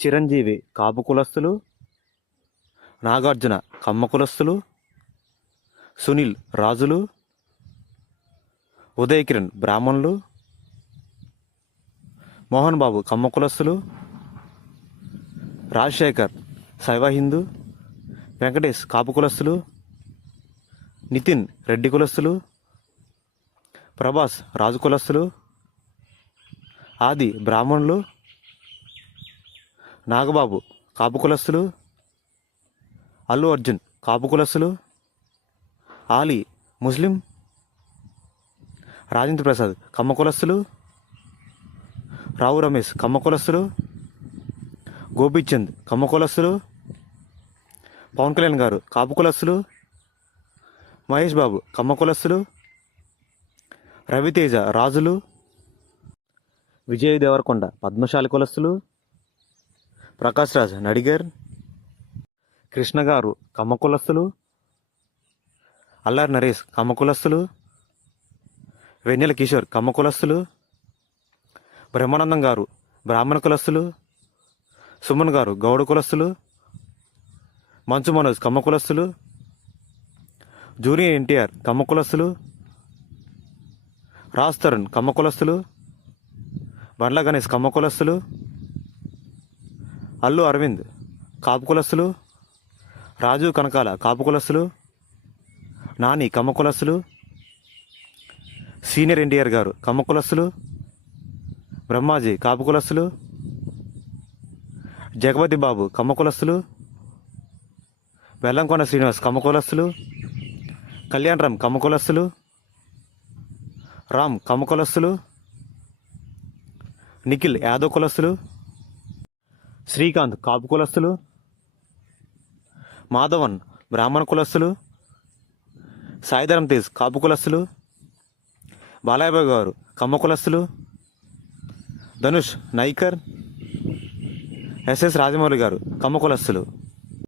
చిరంజీవి కాపు కులస్తులు, నాగార్జున కమ్మ కులస్తులు, సునీల్ రాజులు, ఉదయ్ కిరణ్ బ్రాహ్మణులు, మోహన్ బాబు కమ్మ కులస్తులు, రాజశేఖర్ శైవ హిందూ, వెంకటేష్ కాపు కులస్తులు, నితిన్ రెడ్డి కులస్తులు, ప్రభాస్ రాజు కులస్తులు, ఆది బ్రాహ్మణులు, నాగబాబు కాపు కులస్తులు, అల్లు అర్జున్ కాపు కులస్తులు, ఆలీ ముస్లిం, రాజేంద్ర ప్రసాద్ కమ్మ కులస్తులు, రావు రమేష్ కమ్మ కులస్తులు, గోపీచంద్ కమ్మ కులస్తులు, పవన్ కళ్యాణ్ గారు కాపు కులస్తులు, మహేష్ బాబు కమ్మ కులస్తులు, రవితేజ రాజులు, విజయ్ దేవరకొండ పద్మశాలి కులస్తులు, ప్రకాష్ రాజ్ నడిగర్, కృష్ణ గారు కమ్మ కులస్తులు, అల్లారి నరేష్ కమ్మ కులస్తులు, వెన్నెల కిషోర్ కమ్మ కులస్తులు, బ్రహ్మానందం గారు బ్రాహ్మణ కులస్తులు, సుమన్ గారు గౌడ కులస్తులు, మంచు మనోజ్ కమ్మ కులస్తులు, జూనియర్ ఎన్టీఆర్ కమ్మ కులస్తులు, రాజ్ తరుణ్ కమ్మ కులస్తులు, బండ్ల గణేష్ కమ్మ కులస్తులు, అల్లు అరవింద్ కాపు కులస్తులు, రాజు కనకాల కాపు కులస్తులు, నాని కమ్మ కులస్తులు, సీనియర్ ఎన్టీఆర్ గారు కమ్మ కులస్తులు, బ్రహ్మాజీ కాపు కులస్తులు, జగపతి బాబు కమ్మ కులస్తులు, బెల్లంకొండ శ్రీనివాస్ కమ్మ కులస్తులు, కళ్యాణ్ రామ్ కమ్మ కులస్తులు, రామ్ కమ్మ కులస్తులు, నిఖిల్ యాదవ్ కులస్తులు, శ్రీకాంత్ కాపు కులస్తులు, మాధవన్ బ్రాహ్మణ కులస్తులు, సాయిధరం తేజ్ కాపు కులస్తులు, బాలయ్యబాబు గారు కమ్మ కులస్తులు, ధనుష్ నైకర్, ఎస్ఎస్ రాజమౌళి గారు కమ్మ కులస్తులు.